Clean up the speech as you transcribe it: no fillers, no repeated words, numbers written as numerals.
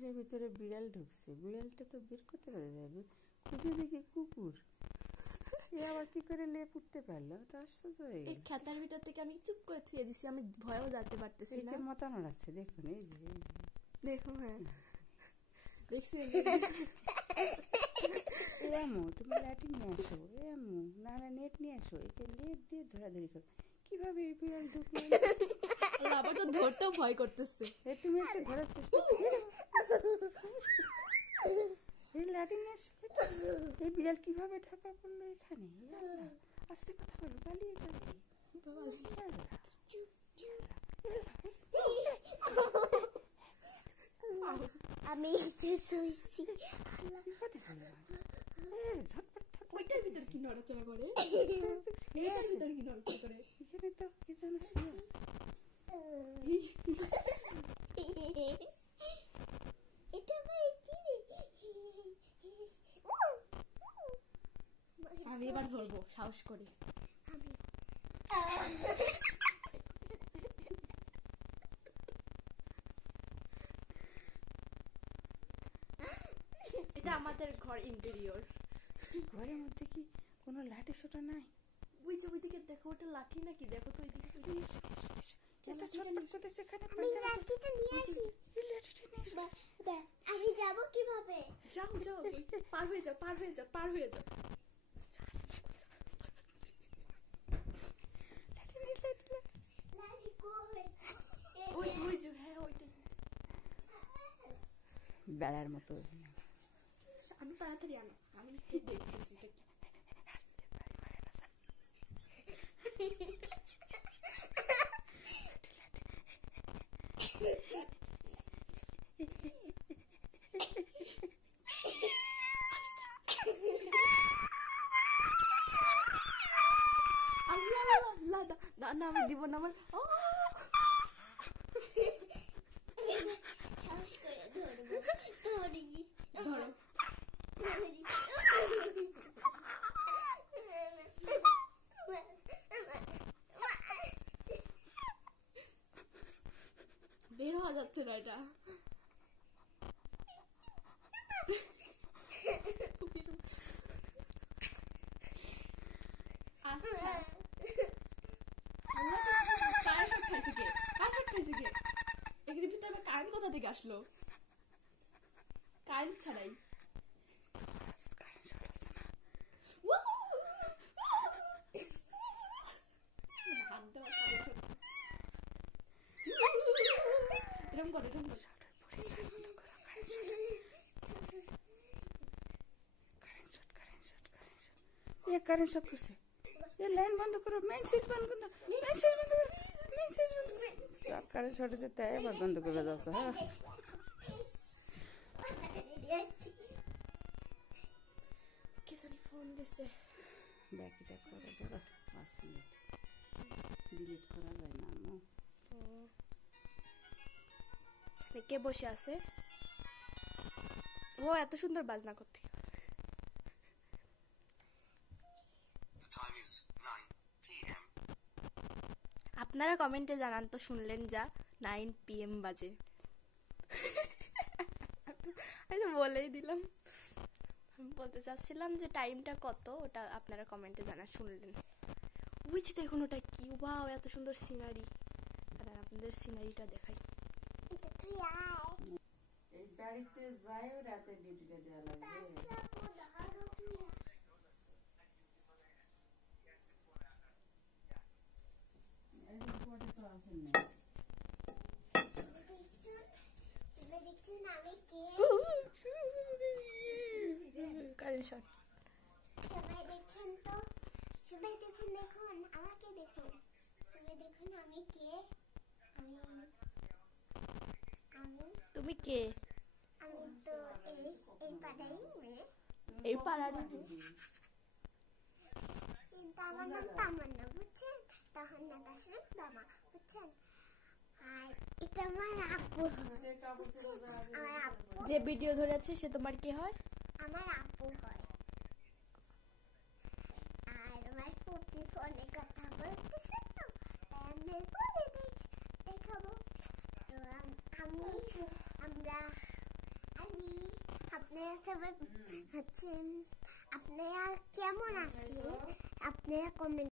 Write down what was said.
ঘরের ভিতরে বিড়াল ঢুকছে, বিড়ালটা তো বের করতে পারে যাবে, খুঁজে দেখি কুকুর, এ আবার কি করে লেপ উঠতে পারলো, তো আশ্চর্য হয়ে গেল। খাতার ভিতর থেকে আমি চুপ করে থুয়ে দিছি, আমি ভয়েও যেতে পারতেছি না। মাথা নাড়াচ্ছে দেখুন, এই যে দেখো, হ্যাঁ দেখছি। এমো তুমি ল্যাটিন নিয়ে আসো, এমো না নেট নিয়ে আসো, একে লেট দিয়ে ধরাধরি করো, কিভাবে এই বিড়াল ঢুকলো, আবার তো ধরতেও ভয় করতেছে। তুমি একটা ধরার চেষ্টা এই ল্যাটিন আসলে এই বিড়াল কিভাবে ঢাকা পড়লো এখানে, আস্তে কথা বলো, পালিয়ে যাবে। আমি ওইটার ভিতর কি নড়াচড়া করে, এটার ভিতর কি নড়াচড়া করে, এখানে তো কি যেন শুয়ে আছে। আমি এবার ধরবো সাহস করে। এটা আমাদের ঘর ইন্টেরিয়র। ঘরের মধ্যে কি কোনো লাঠি সোটা নাই? ওই যে ওইদিকে দেখো, ওটা লাঠি নাকি, দেখো তো ওইদিকে। আমি যাবো কিভাবে? যাও যাও, পার হয়ে যাও, পার হয়ে যাও, পার হয়ে যাও। বেড়ার মতো আমি তাড়াতাড়ি আনো, আমি দেখতেছি এটা কি। না আমি দিব না, আমার বের হওয়া যাচ্ছে না এটা। আচ্ছা এগুলির ভিতরে আবার কারেন্ট কোথা থেকে আসলো? কারেন্ট ছাড়াই হাত দেওয়া এরকম করে, এরকম করে কারেন্ট শট করছে, লাইন বন্ধ করো, মেইন সুইচ বন্ধ করো, মেইন সুইচ বন্ধ করো, মেইন সুইচ বন্ধ করো। সব কারেন্ট শট হচ্ছে, তাই আবার বন্ধ করে যাচ্ছে। হ্যাঁ কে জানি ফোন দিছে, ব্যাকিটা করে ধরো, 5 মিনিট ডিলিট করা যায় না। কে বসে আছে? ও এত সুন্দর বাজনা করতে। আপনারা কমেন্টে জানান তো, শুনলেন যা 9 PM বাজে। আমি তো বলেই দিলাম। আমি বলতে চাচ্ছিলাম যে টাইমটা কত, ওটা আপনারা কমেন্টে জানা। শুনলেন ওই যে দেখুন ওটা কি, ওয়াও এত সুন্দর সিনারি। আর আপনাদের সিনারিটা দেখাই। এই বাড়িতে যায়ও রাতে ডিউটিটা দেওয়া লাগবে। Current shot. সবাই দেখুন তো, সবাই দেখুন, দেখুন আমাকে দেখুন, সবাই দেখুন আমি কে। আমি তুমি কে? আমি তো এই পাড়ারই মেয়ে। এই পাড়ারই মেয়ে? কিন্তু আমার নাম তামান্না, বুঝছেন? তাহান্না দাসের দামা, বুঝছেন? আর এটা আমার আপু হয়। আমার আপু, যে ভিডিও ধরেছে সে তোমার কি হয়? আমার আপু হয়। আর আমার ফুপি ফোনে কথা বলতেছে, তো আমি পরে দেখাবো। তো আমরা তবে হচ্ছে আপনারা কেমন আছেন আপনারা কমেন্ট